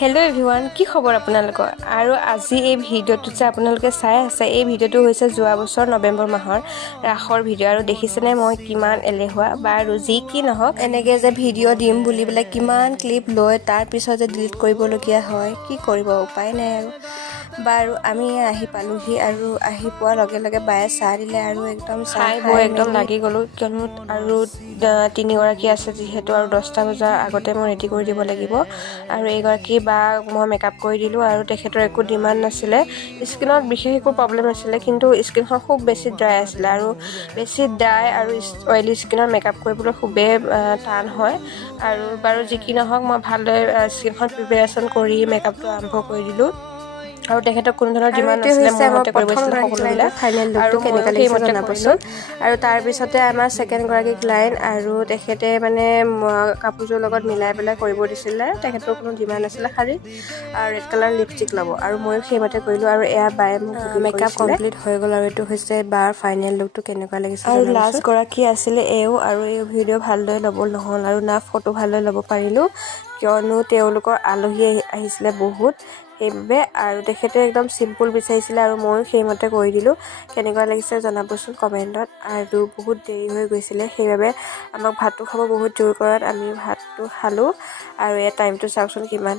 Hello' everyone, কি খবৰ আপোনালোকৰ? আৰু আজি এই ভিডিঅ'টো যে আপোনালোকে চাই আছে, এই ভিডিঅ'টো হৈছে যোৱা বছৰ নৱেম্বৰ মাহৰ ৰাসৰ ভিডিঅ'। আৰু দেখিছেনে মই কিমান এলেহুৱা, বাৰু যি কি নহওক, এনেকৈ যে ভিডিঅ' দিম বুলি পেলাই কিমান ক্লিপ লৈ তাৰপিছত যে ডিলিট কৰিবলগীয়া হয়, কি কৰিব, উপায় নাই আৰু। বাৰু আমি আহি পালোহি, আৰু আহি পোৱাৰ লগে লগে বায়ে চাহ দিলে আৰু একদম চাহ খাই একদম লাগি গ'লোঁ, কিয়নো আৰু 3গৰাকী আছে যিহেতু, আৰু 10টা বজাৰ আগতে মই ৰেডি কৰি দিব লাগিব। আৰু এইগৰাকী বা মই মেকআপ কৰি দিলোঁ, আৰু তেখেতৰ একো ডিমাণ্ড নাছিলে, স্কিনত বিশেষ একো প্ৰব্লেম নাছিলে, কিন্তু স্কিনখন খুব বেছি ড্ৰাই আছিলে, আৰু বেছি ড্ৰাই আৰু অইলি স্কিনত মেকআপ কৰিবলৈ খুবেই টান হয়। আৰু বাৰু যি কি নহওক, মই ভালদৰে স্কিনখন প্ৰিপেৰেশ্যন কৰি মেকআপটো আৰম্ভ কৰি দিলোঁ। আৰু তেখেতক কোনো ধৰণৰ ডিমাণ্ড নাছিলে, মোৰ মতে কৰিব দিছিলে সকলোবিলাক, আৰু ময়ো সেইমতে কৰিলোঁ। আৰু তাৰপিছতে আমাৰ ছেকেণ্ডগৰাকী ক্লায়েণ্ট, আৰু তেখেতে মানে কাপোৰযোৰ লগত মিলাই পেলাই কৰিব দিছিলে, তেখেতৰ কোনো ডিমাণ্ড নাছিলে, খালি ৰেড কালাৰ লিপষ্টিক ল'ব, আৰু ময়ো সেইমতে কৰিলোঁ। আৰু এয়া বায়ে মোক মেকআপ কমপ্লিট হৈ গ'ল, আৰু এইটো হৈছে বাৰ ফাইনেল লুকটো, কেনেকুৱা লাগিছে। আৰু লাষ্টগৰাকী আছিলে এও, আৰু এই ভিডিঅ' ভালদৰে ল'ব নহ'ল, আৰু না ফটো ভালদৰে ল'ব পাৰিলোঁ, কিয়নো তেওঁলোকৰ আলহী আহিছিলে বহুত, সেইবাবে। আৰু তেখেতে একদম চিম্পুল বিচাৰিছিলে, আৰু ময়ো সেইমতে কৰি দিলোঁ। কেনেকুৱা লাগিছে জনাবচোন কমেণ্টত। আৰু বহুত দেৰি হৈ গৈছিলে, সেইবাবে আমাক ভাতটো খাব বহুত জোৰ কৰাত আমি ভাতটো খালোঁ। আৰু এই টাইমটো চাওকচোন কিমান।